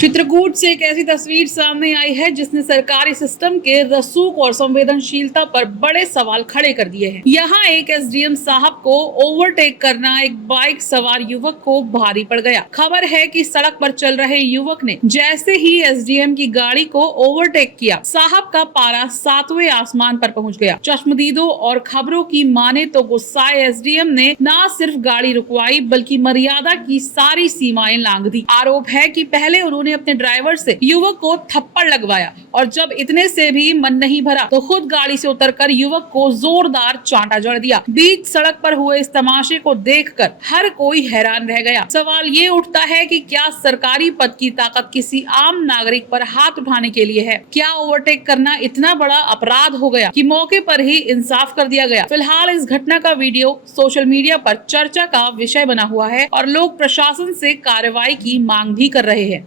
चित्रकूट से एक ऐसी तस्वीर सामने आई है जिसने सरकारी सिस्टम के रसूख और संवेदनशीलता पर बड़े सवाल खड़े कर दिए हैं। यहाँ एक एसडीएम साहब को ओवरटेक करना एक बाइक सवार युवक को भारी पड़ गया। खबर है कि सड़क पर चल रहे युवक ने जैसे ही एसडीएम की गाड़ी को ओवरटेक किया, साहब का पारा 7वें आसमान पर पहुँच गया। चश्मदीदों और खबरों की माने तो गुस्साए एसडीएम ने न सिर्फ गाड़ी रुकवाई बल्कि मर्यादा की सारी सीमाएं लांघ दी। आरोप है कि पहले उन्होंने अपने ड्राइवर से युवक को थप्पड़ लगवाया और जब इतने से भी मन नहीं भरा तो खुद गाड़ी से उतरकर युवक को जोरदार चांटा जड़ दिया। बीच सड़क पर हुए इस तमाशे को देखकर हर कोई हैरान रह गया। सवाल ये उठता है कि क्या सरकारी पद की ताकत किसी आम नागरिक पर हाथ उठाने के लिए है? क्या ओवरटेक करना इतना बड़ा अपराध हो गया कि मौके पर ही इंसाफ कर दिया गया? फिलहाल इस घटना का वीडियो सोशल मीडिया पर चर्चा का विषय बना हुआ है और लोग प्रशासन से कार्रवाई की मांग भी कर रहे हैं।